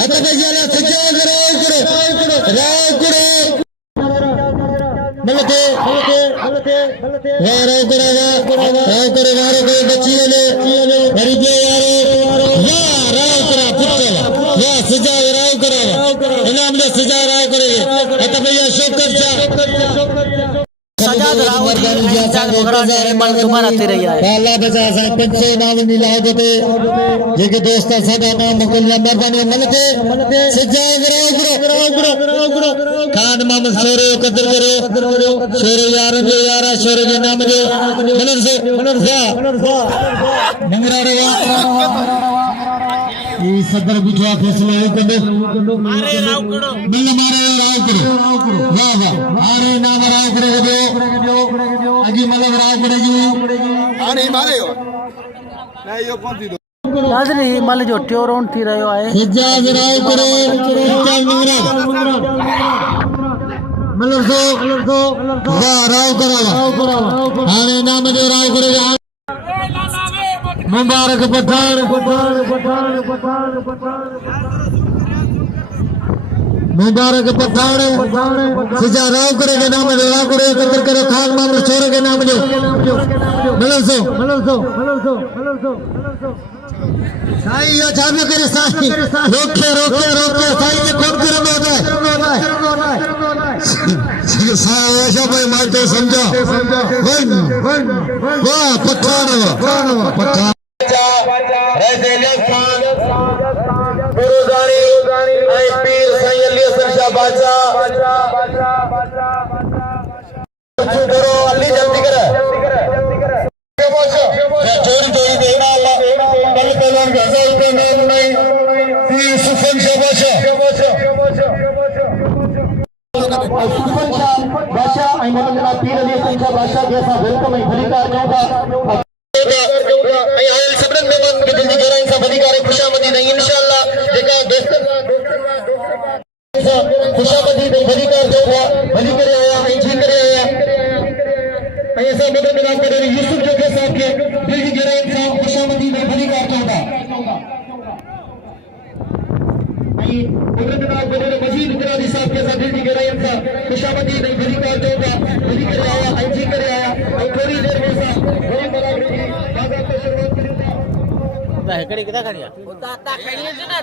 ಹತ್ತಬೈಯಲ್ಲ ಸಜ್ಜಾಗರ ರಾವುಕುಡೆ ಮಲತೆ ರಾವುಕುಡೆ ವಾರಕ್ಕೆ ಬಚ್ಚಿಯಲೆ ಹರಿದೆ ಯಾರು ರಾವುಕುಡ ಪುಟ್ಟಲ ಸಜ್ಜಾಗ ರಾವುಕುಡೆ ಇನಾಮದ ಸಜ್ಜಾ ರಾವುಕುಡೆ ಹತ್ತಬೈಯ ಶೋಕರ್ सजाद रावत इंसान वगैरह ने मल तुम्हारा तेरे यार अल्लाह बचा सा पंचे नाम नीला होते ये के दोस्त सदा नाम मुकुल्ला मर्दानी मलते सजाग राव खान मामल सोरे कदर करो सोरे यारा सोरे के नाम दे मनर सा मंगरा रे ये सदर बिठवा फैसला है कंदे मारे राव करो बिल्ला मारे राव करो वाह वाह अरे नाम राव करो अगी मतलब राव करेगी नहीं मारे हो नहीं यो कौन थी नाजरी मल जो ट्योरोन थी रहो है सज्जाद राव करो क्या मंगरा मतलब सो वाह राव करो अरे नाम दे राव करेगा मुबारक पठान मुबारक पठान सजा राव करे के नाम दे राव करे कदर करे खान मामले छोरे के नाम दे मतलब सो साई यो चाबी करे साई रोके साई ये कौन करे में होता है साई ऐसा भाई मानते समझा वाह पठान रज़ेले खान गुरुदानी पीर साईं अली हसन शाह बादशाह करो अली जल्दी करे चोरी देना अल्लाह कल पहलवान गजल पे नाम नहीं पीर सुफन शाह बादशाह अहमद पीर अली हसन शाह बादशाह जैसा वेलकम है भली का होगा खुशामदी नहीं इंशाअल्लाह जेका दोस्त खुशामदी नहीं भली कर देगा भली करे आया जी करे आया ऐसा मदद मिलाप करे यूसुफ जोगे साहब के दिल की गहराई से खुशामदी नहीं भली कर देगा आई मदद मिलाप करे मजीद इकरारी साहब के साथ दिल की गहराई से खुशामदी नहीं भली कर देगा भली करे आया जी करे आया और थोड़ी देर में सा वही बराबर की बात को शुरुआत करी हेकड़ी कितना खड़िया उता खड़िया जो ना